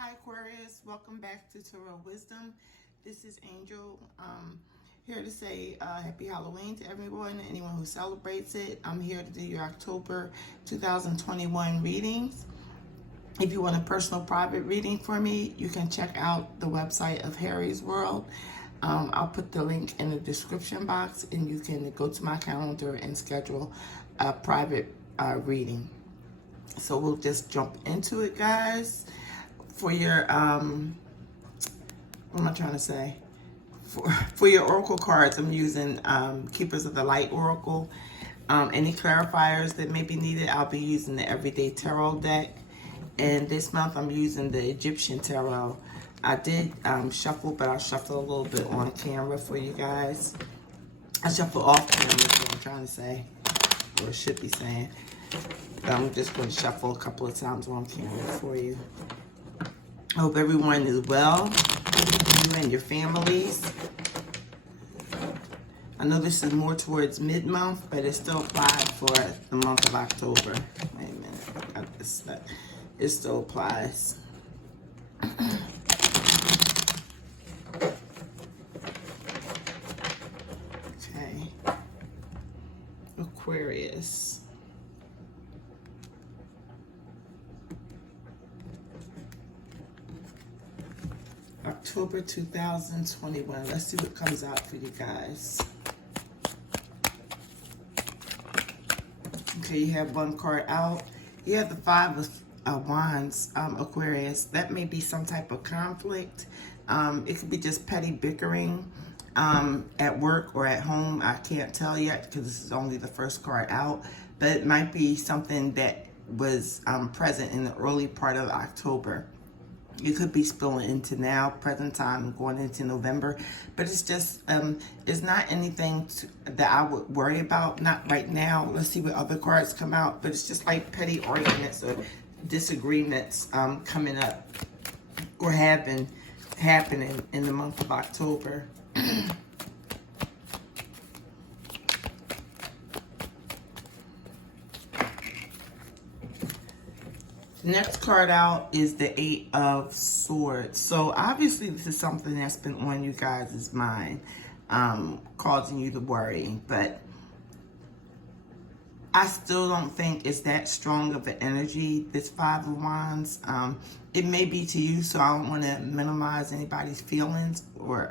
Hi Aquarius, welcome back to Tarot Wisdom. This is Angel, here to say happy Halloween to everyone, anyone who celebrates it. I'm here to do your October 2021 readings. If you want a personal private reading for me, you can check out the website of Harry's World. I'll put the link in the description box and you can go to my calendar and schedule a private reading. So we'll just jump into it, guys. For your, what am I trying to say? For your oracle cards, I'm using Keepers of the Light Oracle. Any clarifiers that may be needed, I'll be using the Everyday Tarot deck. And this month, I'm using the Egyptian Tarot. I did shuffle, but I'll shuffle a little bit on camera for you guys. I shuffle off camera is what I'm trying to say, or should be saying. But I'm just going to shuffle a couple of times on camera for you. I hope everyone is well, you and your families. I know this is more towards mid-month, but it still applies for the month of October. Wait a minute, it still applies. Okay, Aquarius. October 2021. Let's see what comes out for you guys. Okay, you have one card out. You have the Five of Wands, Aquarius. That may be some type of conflict. It could be just petty bickering at work or at home. I can't tell yet because this is only the first card out. But it might be something that was present in the early part of October. It could be spilling into now, present time, going into November. But it's just, it's not anything that I would worry about. Not right now. Let's see what other cards come out. But it's just like petty arguments or disagreements coming up or have been happening in the month of October. Next card out is the Eight of Swords. So obviously this is something that's been on you guys' mind, causing you to worry. But I still don't think it's that strong of an energy, this Five of Wands. It may be to you, so I don't want to minimize anybody's feelings or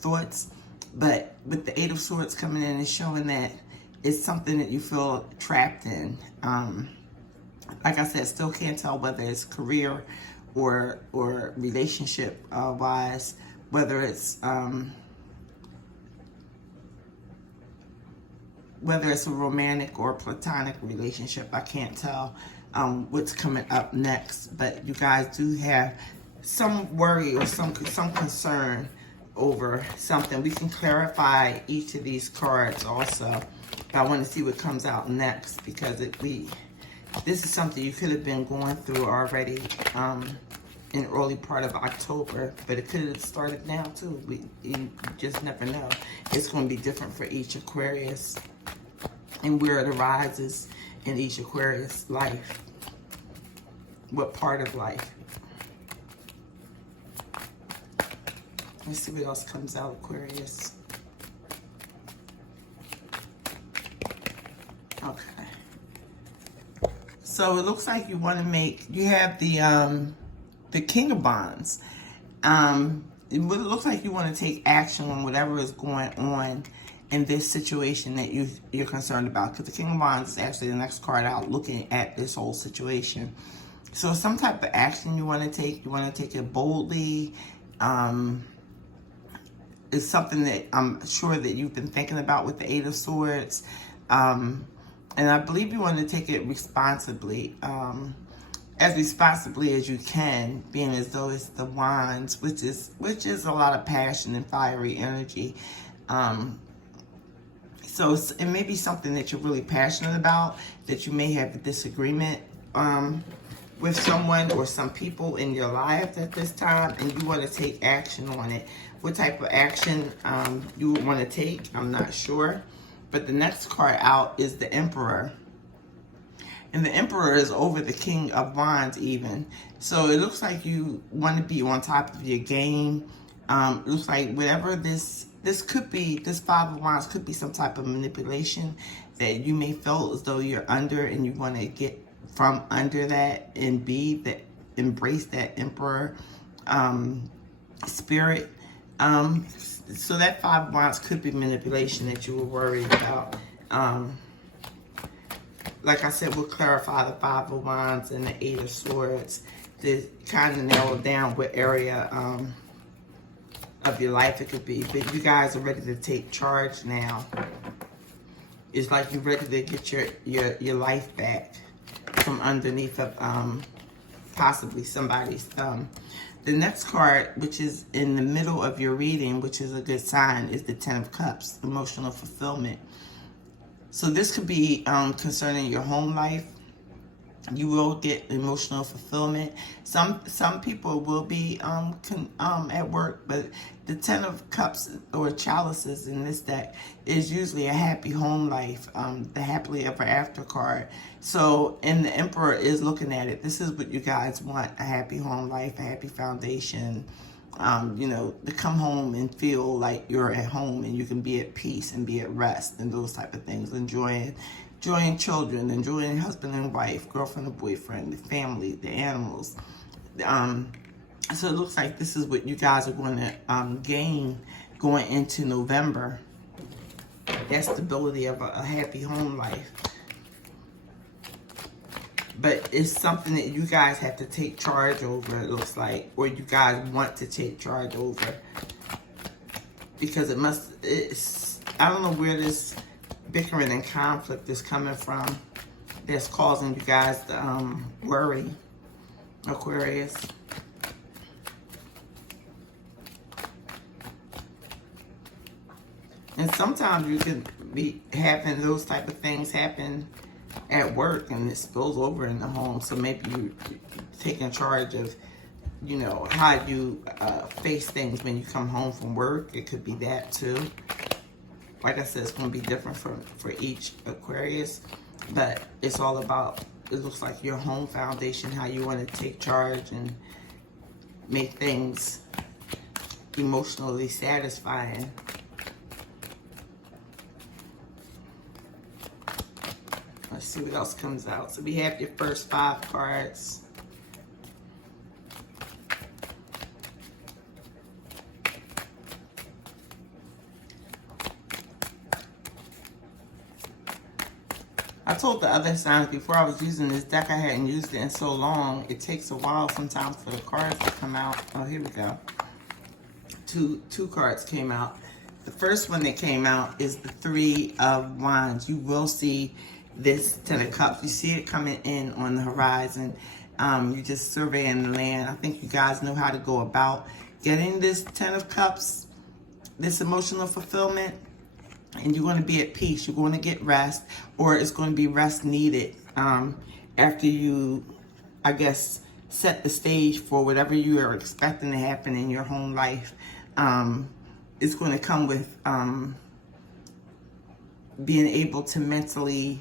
thoughts. But with the Eight of Swords coming in and showing that it's something that you feel trapped in. Like I said, still can't tell whether it's career or relationship wise, whether it's a romantic or platonic relationship. I can't tell what's coming up next, but you guys do have some worry or some concern over something. We can clarify each of these cards also. But I want to see what comes out next because this is something you could have been going through already in early part of October, but it could have started now too. You just never know. It's going to be different for each Aquarius and where it arises in each Aquarius life. What part of life. Let's see what else comes out, Aquarius. Okay. So it looks like you want to you have the King of Wands. It looks like you want to take action on whatever is going on in this situation that you're concerned about. Because the King of Wands is actually the next card out looking at this whole situation. So some type of action you want to take. You want to take it boldly. It's something that I'm sure that you've been thinking about with the Eight of Swords. And I believe you want to take it responsibly, as responsibly as you can, being as though it's the Wands, which is a lot of passion and fiery energy. So it may be something that you're really passionate about, that you may have a disagreement with someone or some people in your life at this time, and you want to take action on it. What type of action you would want to take, I'm not sure. But the next card out is the Emperor. And the Emperor is over the King of Wands even. So it looks like you want to be on top of your game. It looks like whatever this could be, this Five of Wands could be some type of manipulation that you may feel as though you're under, and you want to get from under that and embrace that Emperor spirit. So that Five of Wands could be manipulation that you were worried about. Like I said, we'll clarify the Five of Wands and the Eight of Swords to kind of narrow down what area of your life it could be. But you guys are ready to take charge now. It's like you're ready to get your life back from underneath of possibly somebody's thumb. The next card, which is in the middle of your reading, which is a good sign, is the Ten of Cups, emotional fulfillment. So this could be concerning your home life. You will get emotional fulfillment. Some people will be at work, but the Ten of Cups or chalices in this deck is usually a happy home life, the happily ever after card. So, and the Emperor is looking at it. This is what you guys want: a happy home life, a happy foundation. You know, to come home and feel like you're at home and you can be at peace and be at rest and those type of things. Enjoying children, enjoying husband and wife, girlfriend and boyfriend, the family, the animals. So it looks like this is what you guys are going to gain going into November. That stability of a happy home life. But it's something that you guys have to take charge over, it looks like, or you guys want to take charge over. Because I don't know where this bickering and conflict is coming from that's causing you guys to worry, Aquarius. And sometimes you can be having those type of things happen at work and it spills over in the home. So maybe you're taking charge of, you know, how you face things when you come home from work. It could be that too. Like I said, it's going to be different for each Aquarius, but it's all about, it looks like your home foundation, how you want to take charge and make things emotionally satisfying. Let's see what else comes out. So we have your first 5 cards. I told the other signs before I was using this deck, I hadn't used it in so long. It takes a while sometimes for the cards to come out. Oh, here we go. Two cards came out. The first one that came out is the Three of Wands. You will see this Ten of Cups. You see it coming in on the horizon. You're just surveying the land. I think you guys know how to go about getting this Ten of Cups, this emotional fulfillment. And you're going to be at peace. You're going to get rest, or it's going to be rest needed after you, I guess, set the stage for whatever you are expecting to happen in your home life. It's going to come with being able to mentally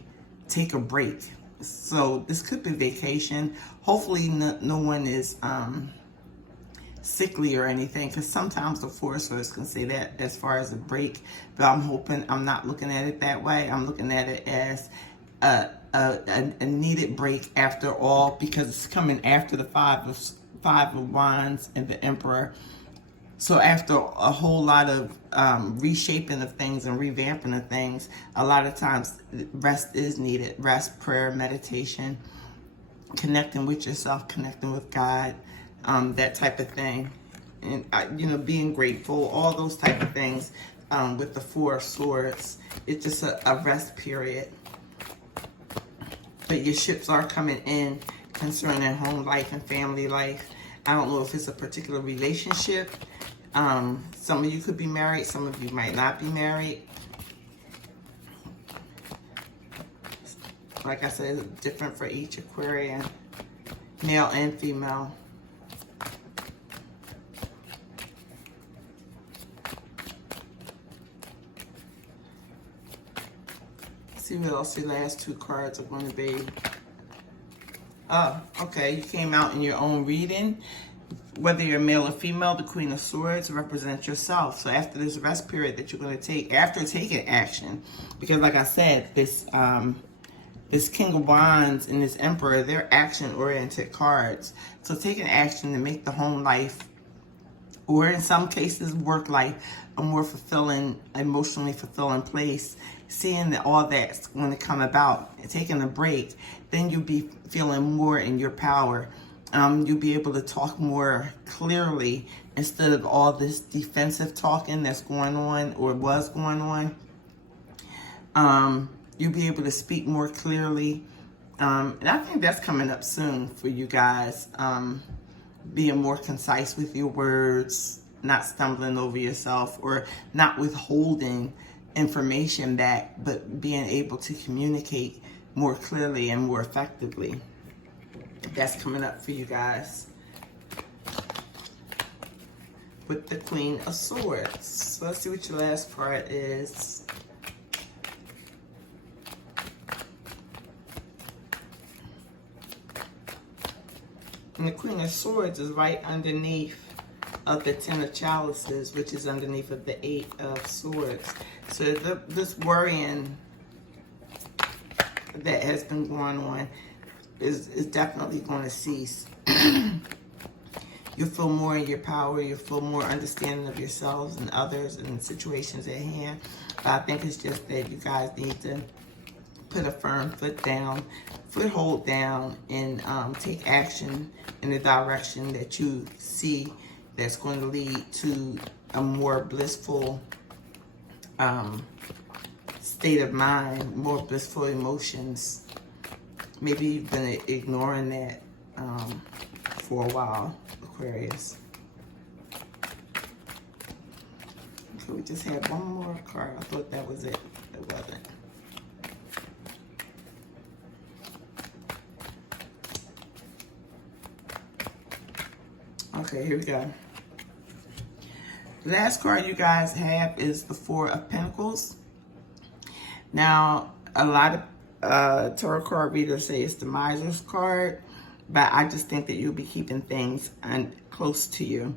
take a break. So this could be vacation. Hopefully no one is sickly or anything, because sometimes the foresters can say that as far as a break, but I'm hoping, I'm not looking at it that way. I'm looking at it as a needed break after all, because it's coming after the Five of Wands and the Emperor. So after a whole lot of reshaping of things and revamping of things, a lot of times rest is needed. Rest, prayer, meditation, connecting with yourself, connecting with God, that type of thing. And, you know, being grateful, all those type of things with the Four of Swords. It's just a rest period. But your ships are coming in concerning home life and family life. I don't know if it's a particular relationship. Some of you could be married. Some of you might not be married. Like I said, it's different for each Aquarian, male and female. See what else the last 2 cards are going to be. Oh, okay. You came out in your own reading. Whether you're male or female, the Queen of Swords represents yourself. So after this rest period that you're going to take, after taking action, because like I said, this King of Wands and this Emperor, they're action-oriented cards. So taking action to make the home life, or in some cases work life, a more fulfilling, emotionally fulfilling place, seeing that all that's going to come about, and taking a break, then you'll be feeling more in your power. You'll be able to talk more clearly instead of all this defensive talking that's going on or was going on. You'll be able to speak more clearly. And I think that's coming up soon for you guys. Being more concise with your words, not stumbling over yourself, or not withholding information back, but being able to communicate more clearly and more effectively. That's coming up for you guys with the Queen of Swords. So let's see what your last card is. And the Queen of Swords is right underneath of the Ten of Chalices, which is underneath of the Eight of Swords. So this worrying that has been going on is definitely going to cease. You'll feel more in your power. You'll feel more understanding of yourselves and others and situations at hand. But I think it's just that you guys need to put a firm foothold down, and take action in the direction that you see that's going to lead to a more blissful state of mind, more blissful emotions. Maybe you've been ignoring that for a while, Aquarius. Okay, we just had one more card. I thought that was it. It wasn't. Okay, here we go. The last card you guys have is the Four of Pentacles. Now, a lot of tarot card readers say it's the Miser's card, but I just think that you'll be keeping things close to you.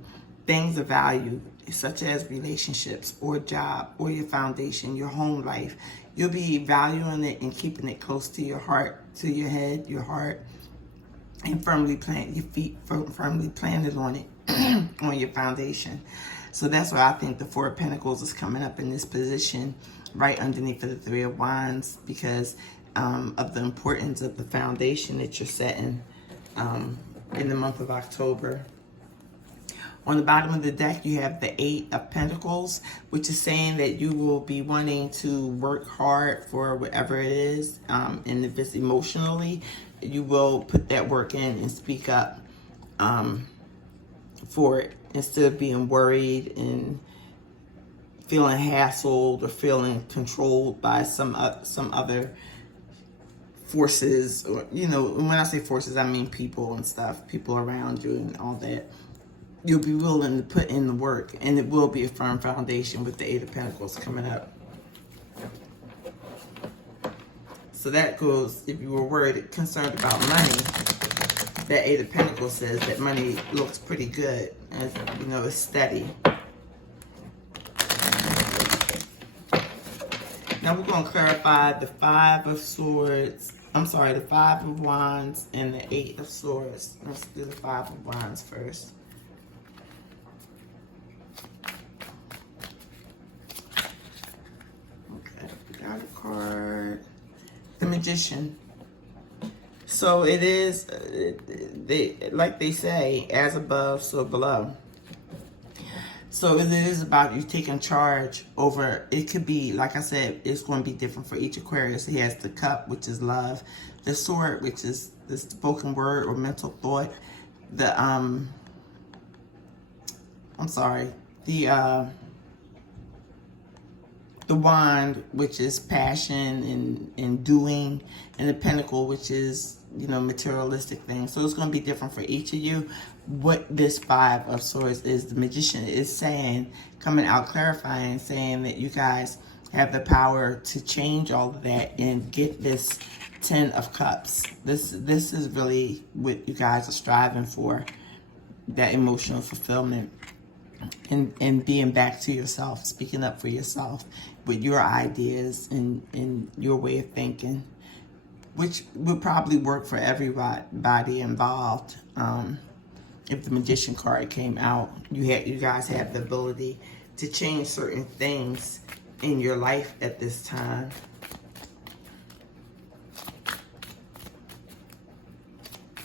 Things of value, such as relationships or job or your foundation, your home life. You'll be valuing it and keeping it close to your heart, to your head, your heart, and firmly plant your feet firmly planted on it, on your foundation. So that's why I think the Four of Pentacles is coming up in this position right underneath of the Three of Wands, because of the importance of the foundation that you're setting in the month of October. On the bottom of the deck, you have the Eight of Pentacles, which is saying that you will be wanting to work hard for whatever it is, and if it's emotionally, you will put that work in and speak up for it, instead of being worried and feeling hassled or feeling controlled by some other forces. Or, you know, when I say forces, I mean people and stuff, people around you and all that. You'll be willing to put in the work, and it will be a firm foundation with the Eight of Pentacles coming up. So that goes, if you were worried, concerned about money, that Eight of Pentacles says that money looks pretty good, and you know, it's steady. Now we're going to clarify the Five of Swords. I'm sorry, the Five of Wands and the Eight of Swords. Let's do the Five of Wands first. Okay, we got a card. The Magician. So it is, like they say, as above, so below. So it is about you taking charge over, it could be, like I said, it's going to be different for each Aquarius. He has the Cup, which is love. The Sword, which is the spoken word or mental thought. The, I'm sorry, the Wand, which is passion and doing, and the Pentacle, which is, you know, materialistic things. So it's going to be different for each of you. What this Five of Swords is, the Magician is saying, coming out clarifying, saying that you guys have the power to change all of that and get this Ten of Cups. This is really what you guys are striving for, that emotional fulfillment, and being back to yourself, speaking up for yourself with your ideas and your way of thinking, which would probably work for everybody involved. If the Magician card came out, you guys have the ability to change certain things in your life at this time.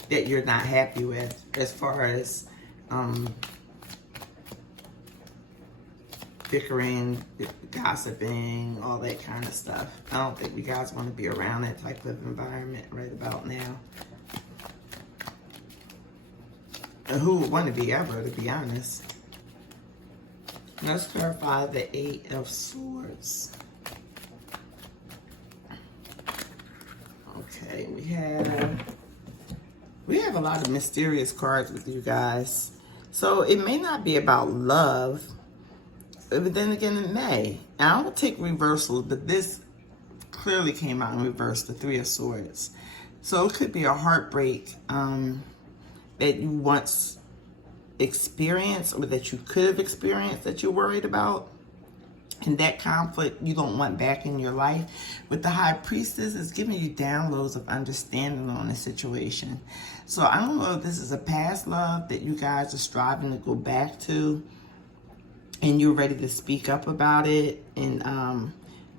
That you're not happy with, as far as bickering, gossiping, all that kind of stuff. I don't think you guys want to be around that type of environment right about now. And who would want to be ever, to be honest? Let's clarify the Eight of Swords. Okay, we have a lot of mysterious cards with you guys. So it may not be about love, but then again it may. I don't take reversals, but this clearly came out in reverse, the Three of Swords. So it could be a heartbreak that you once experienced, or that you could have experienced, that you're worried about. And that conflict you don't want back in your life. With the High Priestess, it's giving you downloads of understanding on the situation. So I don't know if this is a past love that you guys are striving to go back to, and you're ready to speak up about it. And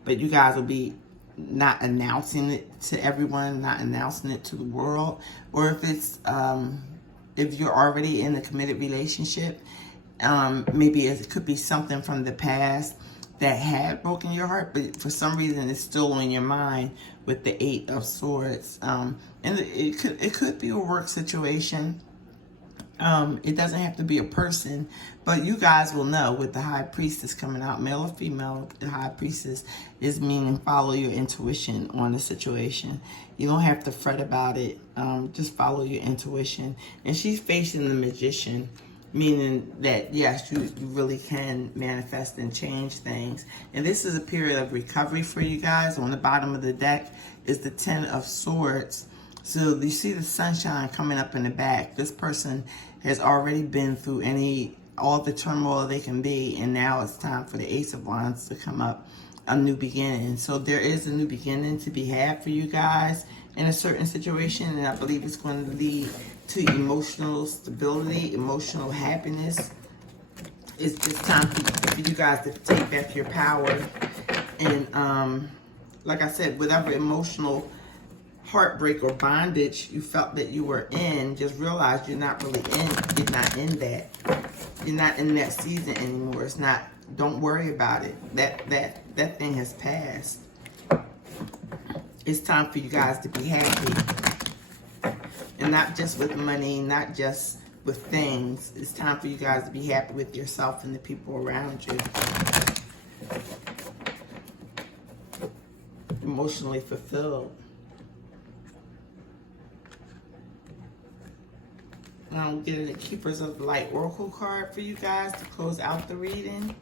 but you guys will be not announcing it to everyone, not announcing it to the world. Or if it's if you're already in a committed relationship, maybe it could be something from the past that had broken your heart, but for some reason it's still on your mind with the Eight of Swords. And it could be a work situation. It doesn't have to be a person, but you guys will know with the High Priestess coming out, male or female. The High Priestess is meaning follow your intuition on the situation. You don't have to fret about it. Just follow your intuition. And she's facing the Magician, meaning that, yes, you really can manifest and change things. And this is a period of recovery for you guys. On the bottom of the deck is the Ten of Swords. So you see the sunshine coming up in the back. This person has already been through all the turmoil they can be, and now it's time for the Ace of Wands to come up, a new beginning. So there is a new beginning to be had for you guys in a certain situation, and I believe it's going to lead to emotional stability, emotional happiness. It's time for you guys to take back your power. And like I said, whatever emotional heartbreak or bondage you felt that you were in, just realize you're not really you're not in that. You're not in that season anymore. It's not, don't worry about it. That thing has passed. It's time for you guys to be happy. And not just with money, not just with things. It's time for you guys to be happy with yourself and the people around you. Emotionally fulfilled. I'm getting the Keepers of the Light Oracle card for you guys to close out the reading.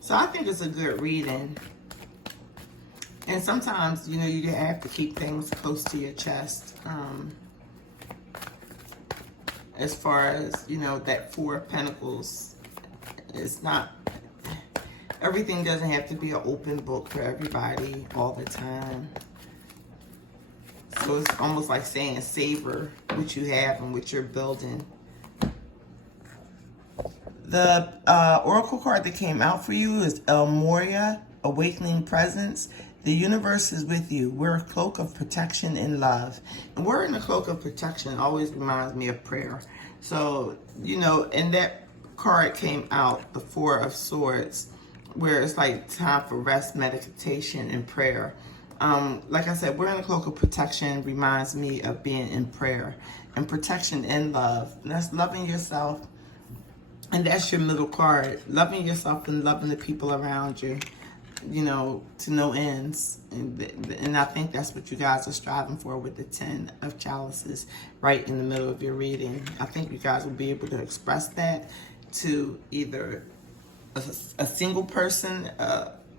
So I think it's a good reading. And sometimes, you know, you have to keep things close to your chest. As far as, you know, that Four of Pentacles, it's not, everything doesn't have to be an open book for everybody all the time. So it's almost like saying savor what you have and what you're building. The Oracle card that came out for you is El Moria, Awakening Presence. The universe is with you. We're a cloak of protection and love. And wearing a cloak of protection always reminds me of prayer. So, you know, and that card came out, the Four of Swords, where it's like time for rest, meditation, and prayer. Like I said, wearing a cloak of protection reminds me of being in prayer. And protection and love. And that's loving yourself. And that's your middle card. Loving yourself and loving the people around you. you know, to no ends. And I think that's what you guys are striving for with the 10 of chalices right in the middle of your reading. I think you guys will be able to express that to either a single person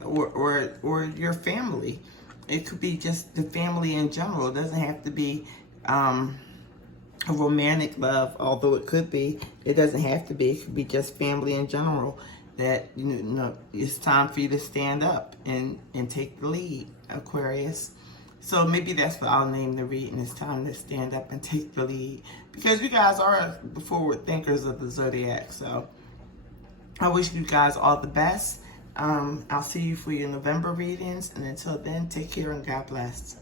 or your family. It could be just the family in general. It doesn't have to be a romantic love, although it could be. It doesn't have to be. It could be just family in general. That, you know, it's time for you to stand up and take the lead, Aquarius. So maybe that's what I'll name the reading. It's time to stand up and take the lead, because you guys are the forward thinkers of the zodiac. So I wish you guys all the best. I'll see you for your November readings, and until then, take care and God bless.